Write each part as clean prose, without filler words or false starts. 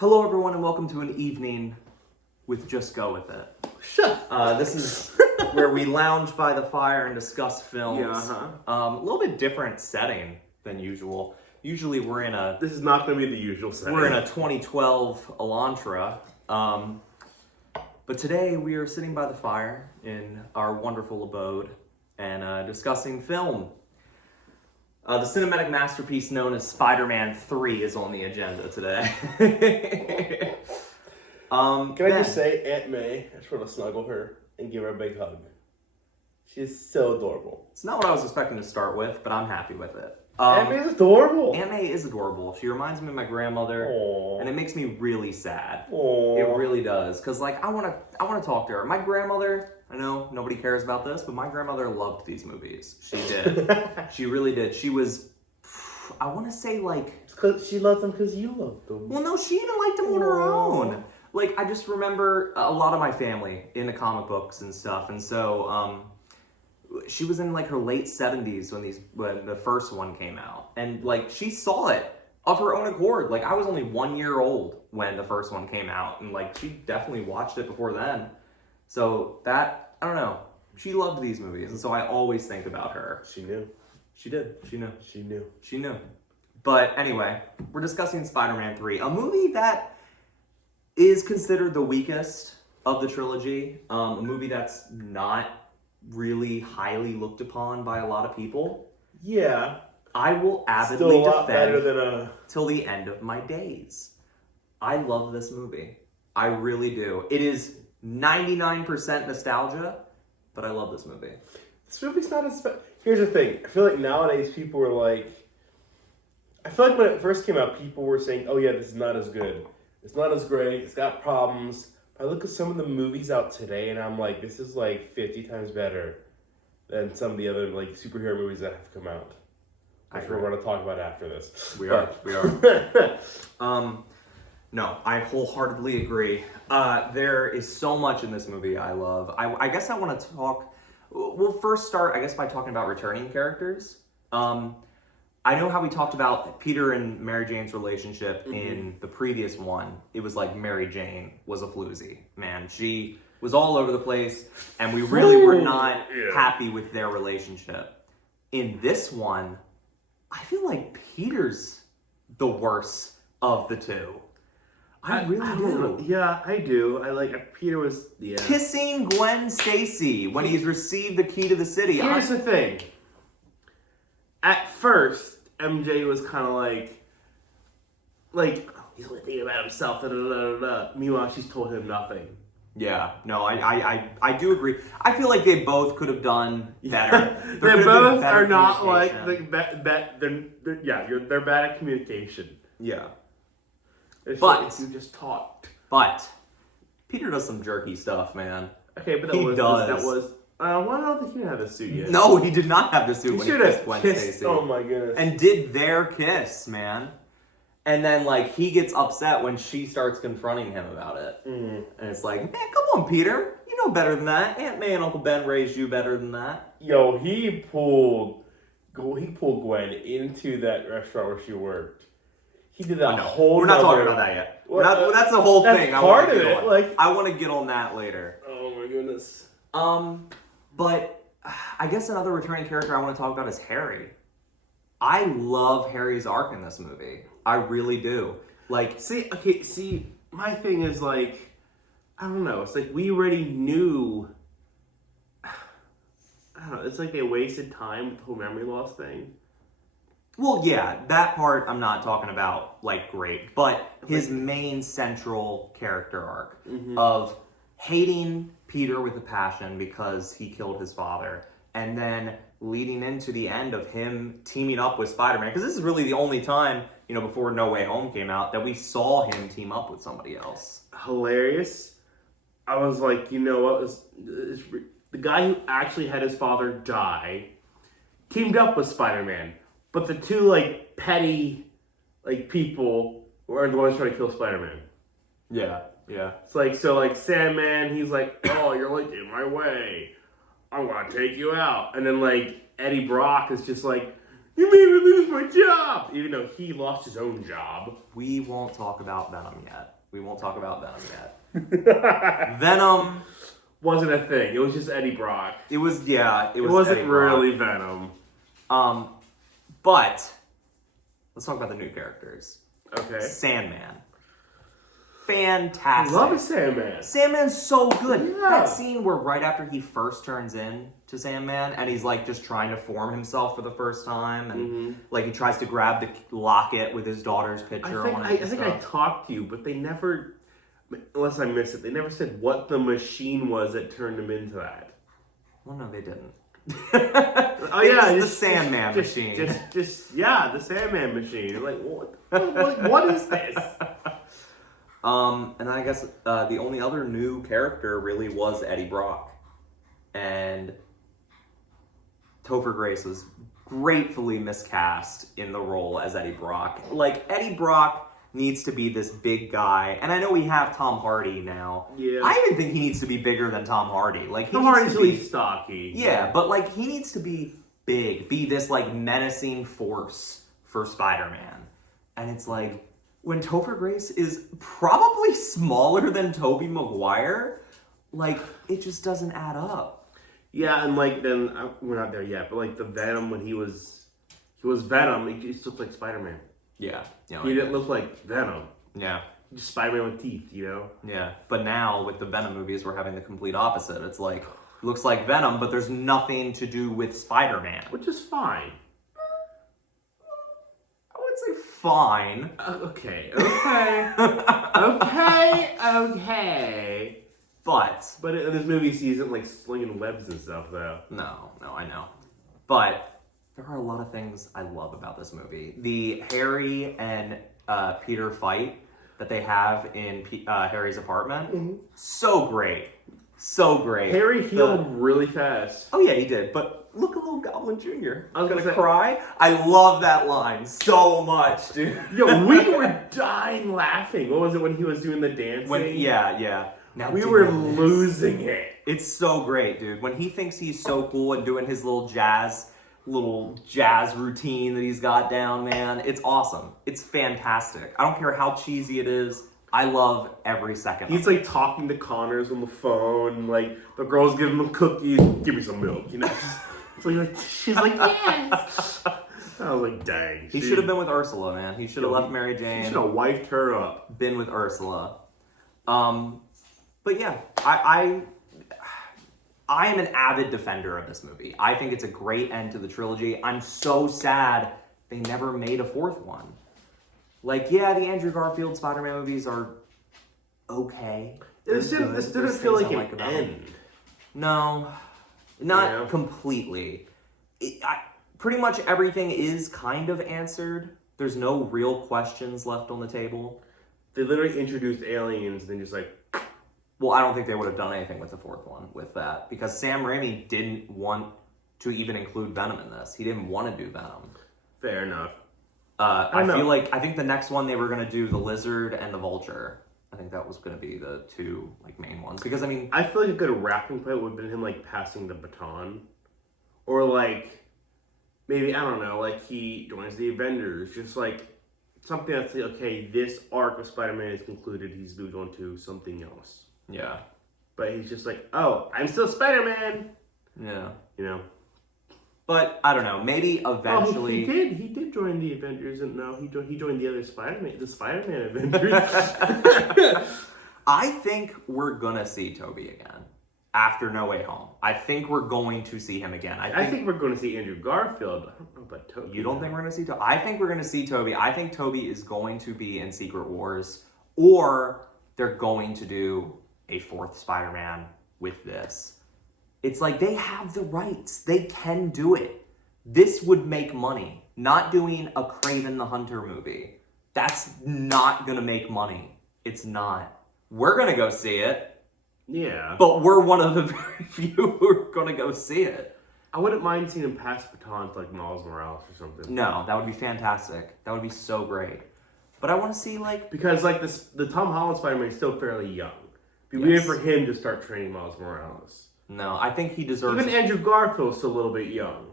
Hello, everyone, and welcome to an evening with Just Go With It. This is where we lounge by the fire and discuss films. A little bit different setting than usual. Usually we're in a... This is not going to be the usual setting. We're in a 2012 Elantra. But today we are sitting by the fire in our wonderful abode and discussing film. The cinematic masterpiece known as Spider-Man 3 is on the agenda today. Can I just say, Aunt May, I just want to snuggle her and give her a big hug. She's so adorable. It's not what I was expecting to start with, but I'm happy with it. Aunt May is adorable. Aunt May is adorable. She reminds me of my grandmother, Aww. and it makes me really sad. Aww. It really does, because like I want to talk to her. My grandmother, I know nobody cares about this, but my grandmother loved these movies. She did. She really did. She was, I want to say like... Because she loves them because you love them. Well, no, she even liked them on her own. Like, I just remember a lot of my family into comic books and stuff, and so she was in like her late 70s when the first one came out, and like she saw it of her own accord. Like, I was only 1 year old when the first one came out, and like she definitely watched it before then. So that, I don't know, she loved these movies, and so I always think about her. She knew. She did. She knew. She knew. She knew. But anyway, we're discussing Spider-Man 3, a movie that is considered the weakest of the trilogy. A movie that's not really highly looked upon by a lot of people. Yeah. I will avidly Still a lot defend better than till the end of my days. I love this movie. I really do. It is 99% nostalgia, but I love this movie. This movie's not as... Here's the thing. I feel like nowadays people were like... I feel like when it first came out, people were saying, oh yeah, this is not as good. It's not as great. It's got problems. I look at some of the movies out today, and I'm like, this is like 50 times better than some of the other like superhero movies that have come out, which we're going to talk about after this. We are. No, I wholeheartedly agree. There is so much in this movie I love. I guess I want to talk. We'll first start, I guess, by talking about returning characters. I know how we talked about Peter and Mary Jane's relationship in the previous one. It was like Mary Jane was a floozy. Man, she was all over the place, and we really were not happy with their relationship. In this one, I feel like Peter's the worst of the two. I really do. Yeah, I do. I like Peter was kissing Gwen Stacy when he's received the key to the city. Here's the thing. At first, MJ was kind of like he's only thinking about himself. Da, da, da, da. Meanwhile, she's told him nothing. Yeah, no, I do agree. I feel like they both could have done better. They both are not like they're bad at communication. Yeah, but you just talked. But Peter does some jerky stuff, man. Okay, but that was. Well, I don't think he had the suit yet. No, he did not have the suit when he kissed Gwen Stacy. Oh my goodness. And did their kiss, man. And then, like, he gets upset when she starts confronting him about it. And it's like, man, come on, Peter. You know better than that. Aunt May and Uncle Ben raised you better than that. Yo, he pulled Gwen into that restaurant where she worked. He did that whole... We're not talking about that yet. That's the whole thing. Part of it. I want to get on that later. Oh my goodness. But I guess another returning character I want to talk about is Harry. I love Harry's arc in this movie. I really do. Like, see, my thing is like, I don't know. It's like we already knew. I don't know. It's like they wasted time with the whole memory loss thing. Well, yeah, that part I'm not talking about like great, but his main central character arc of hating Peter with a passion because he killed his father, and then leading into the end of him teaming up with Spider-Man, because this is really the only time, before No Way Home came out, that we saw him team up with somebody else. Hilarious. I was like, you know what? The guy who actually had his father die teamed up with Spider-Man, but the two like petty people were the ones trying to kill Spider-Man. Yeah. Yeah. It's like, Sandman, he's like, oh, you're like in my way. I'm gonna take you out. And then Eddie Brock is just like, You made me lose my job! Even though he lost his own job. We won't talk about Venom yet. Venom wasn't a thing. It was just Eddie Brock. It wasn't Eddie really Venom. But let's talk about the new characters. Okay. Sandman. Fantastic. I love Sandman. Sandman's so good. Yeah. That scene where right after he first turns in to Sandman and he's like just trying to form himself for the first time and like he tries to grab the locket with his daughter's picture on it. I think I talked to you, but they never, unless I missed it, they never said what the machine was that turned him into that. Well, no, they didn't. Oh yeah, the Sandman machine. The Sandman machine. Like what is this? And then I guess the only other new character really was Eddie Brock, and Topher Grace was gratefully miscast in the role as Eddie Brock. Like Eddie Brock needs to be this big guy, and I know we have Tom Hardy now. Yeah. I even think he needs to be bigger than Tom Hardy. Like Tom Hardy's really stocky. Yeah, but like he needs to be big, be this like menacing force for Spider-Man, and it's like when Topher Grace is probably smaller than Tobey Maguire, like it just doesn't add up. Yeah, and like then we're not there yet, but like the Venom when he was Venom, he just looked like Spider-Man. Yeah. He didn't look like Venom. Yeah. Just Spider-Man with teeth, you know? Yeah. But now, with the Venom movies, we're having the complete opposite. It's like, looks like Venom, but there's nothing to do with Spider-Man. Which is fine. I would say fine. Okay. But in this movie, he isn't like slinging webs and stuff, though. No, I know. But there are a lot of things I love about this movie. The Harry and Peter fight that they have in Harry's apartment, so great. So great. Harry healed really fast. Oh yeah, he did. But look at little Goblin Jr. I was gonna say, cry. I love that line so much, dude. Yo, we were dying laughing. What was it when he was doing the dancing? Yeah. Now we were losing it. It's so great, dude. When he thinks he's so cool and doing his little jazz routine that he's got down, man. It's awesome. It's fantastic. I don't care how cheesy it is. I love every second. He's like talking to Connors on the phone. Like the girl's giving him cookies. Give me some milk, you know. So she's like, yes. I was like, dang. He should have been with Ursula, man. He should have left Mary Jane. He should have wiped her up. Been with Ursula. But yeah, I am an avid defender of this movie. I think it's a great end to the trilogy. I'm so sad they never made a fourth one. Like, yeah, the Andrew Garfield Spider-Man movies are okay. This didn't feel like an end. No, not completely. Pretty much everything is kind of answered. There's no real questions left on the table. They literally introduced aliens and then just like... Well, I don't think they would have done anything with the fourth one with that because Sam Raimi didn't want to even include Venom in this. He didn't want to do Venom. Fair enough. I think the next one they were going to do the Lizard and the Vulture. I think that was going to be the two like main ones because I feel like a good wrapping point would have been him like passing the baton, or like maybe I don't know, like he joins the Avengers, just like something that's like, okay, this arc of Spider-Man is concluded. He's moved on to something else. Yeah. But he's just like, oh, I'm still Spider-Man. Yeah. You know. But I don't know. Maybe eventually he did join the Avengers, and no, he joined the other Spider-Man, the Spider-Man Avengers. I think we're gonna see Tobey again after No Way Home. I think we're going to see him again. I think we're going to see Andrew Garfield. I don't know about Tobey. You don't think we're gonna see Tobey? I think we're gonna see Tobey. I think Tobey is going to be in Secret Wars, or they're going to do a fourth Spider-Man with this. It's like they have the rights. They can do it. This would make money. Not doing a Kraven the Hunter movie. That's not going to make money. It's not. We're going to go see it. Yeah. But we're one of the very few who are going to go see it. I wouldn't mind seeing him pass the baton to like Miles Morales or something. No, that would be fantastic. That would be so great. But I want to see like... Because like the Tom Holland Spider-Man is still fairly young. Be waiting for him to start training Miles Morales. No, I think he deserves... Even Andrew Garfield's still a little bit young.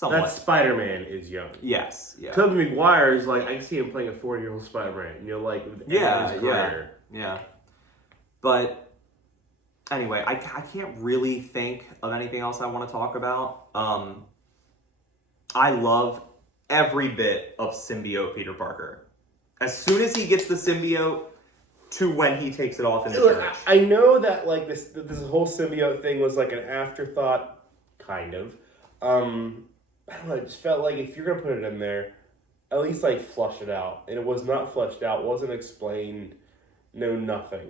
somewhat. That Spider-Man is young. Yes, yeah. Tobey Maguire is like, I can see him playing a 40-year-old Spider-Man, you know, like, with his career. Yeah. But anyway, I can't really think of anything else I want to talk about. I love every bit of symbiote Peter Parker. As soon as he gets the symbiote to when he takes it off in the church. I know that like this whole symbiote thing was like an afterthought, kind of. I don't know, I just felt like if you're gonna put it in there, at least like flush it out. And it was not flushed out, wasn't explained, no nothing.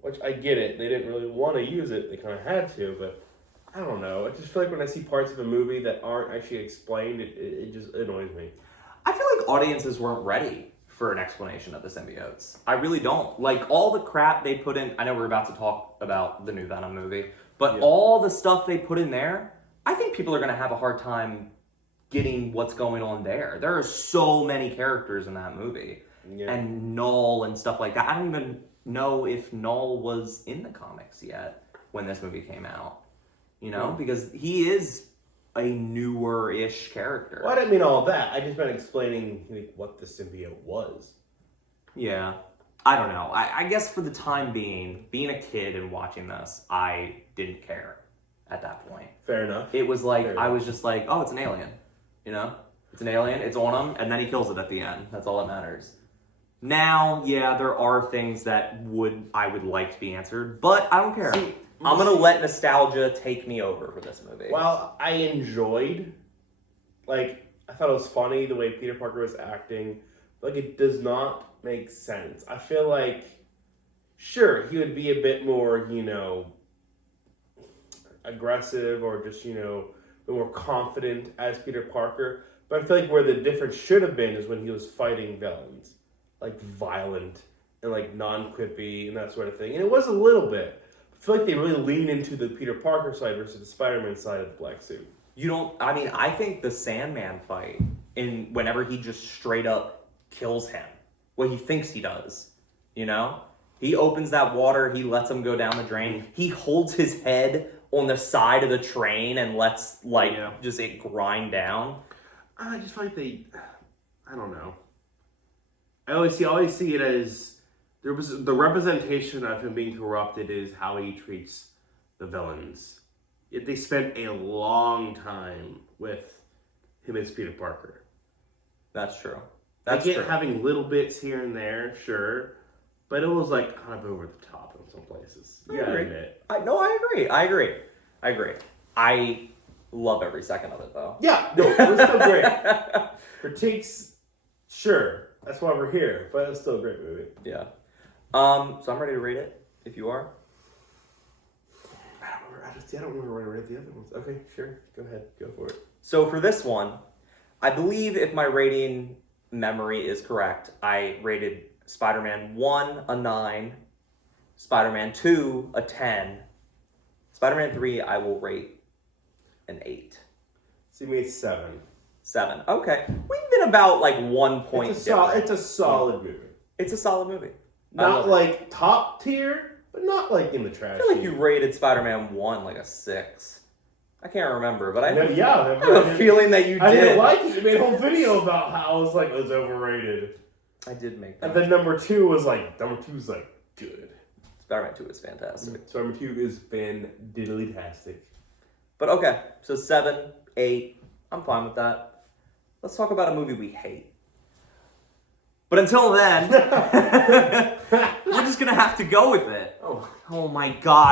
Which I get it, they didn't really want to use it, they kind of had to, but I don't know. I just feel like when I see parts of a movie that aren't actually explained, it just annoys me. I feel like audiences weren't ready for an explanation of the symbiotes. I really don't. Like, all the crap they put in... I know we're about to talk about the new Venom movie, but all the stuff they put in there, I think people are going to have a hard time getting what's going on there. There are so many characters in that movie. Yeah. And Null and stuff like that. I don't even know if Null was in the comics yet when this movie came out. You know? Because he is a newer-ish character. Well, I didn't mean all that. I just meant explaining like, what the symbiote was. Yeah. I don't know. I guess for the time being a kid and watching this, I didn't care at that point. Fair enough. It was like, I was just like, oh, it's an alien. You know? It's an alien, it's on him, and then he kills it at the end. That's all that matters. Now, yeah, there are things that I would like to be answered, but I don't care. I'm going to let nostalgia take me over for this movie. Well, I enjoyed, like, I thought it was funny the way Peter Parker was acting. Like, it does not make sense. I feel like, sure, he would be a bit more, you know, aggressive or just, you know, a bit more confident as Peter Parker. But I feel like where the difference should have been is when he was fighting villains. Like, violent and, like, non-quippy and that sort of thing. And it was a little bit. I feel like they really lean into the Peter Parker side versus the Spider-Man side of the black suit. I think the Sandman fight, whenever he just straight up kills him, what he thinks he does, you know? He opens that water, he lets him go down the drain, he holds his head on the side of the train and lets, just it grind down. I just feel like I don't know. I always see it as... the representation of him being corrupted is how he treats the villains. Yet they spent a long time with him as Peter Parker. That's true. That's true. Having little bits here and there, sure, but it was like kind of over the top in some places. You gotta admit. I agree. I love every second of it, though. Yeah, no, it was still great. Critiques, sure, that's why we're here, but it's still a great movie. Yeah. So I'm ready to rate it, if you are. I don't remember where I rated the other ones. Okay, sure. Go ahead. Go for it. So for this one, I believe if my rating memory is correct, I rated Spider-Man 1 a 9, Spider-Man 2 a 10, Spider-Man 3 I will rate an 8. So you made 7. 7. Okay. We've been about like 1 point different. It's a solid movie. It's a solid movie. Not like top tier, but not like in the trash. I feel like you rated Spider-Man 1 like a 6. I can't remember, but I have a feeling that you did. I didn't like it. You made a whole video about how it was overrated. I did make that. And then number 2 was good. Spider-Man 2 is fantastic. Spider-Man 2 is fan-diddly-tastic. But okay, so 7, 8, I'm fine with that. Let's talk about a movie we hate. But until then, we're just going to have to go with it. Oh my God.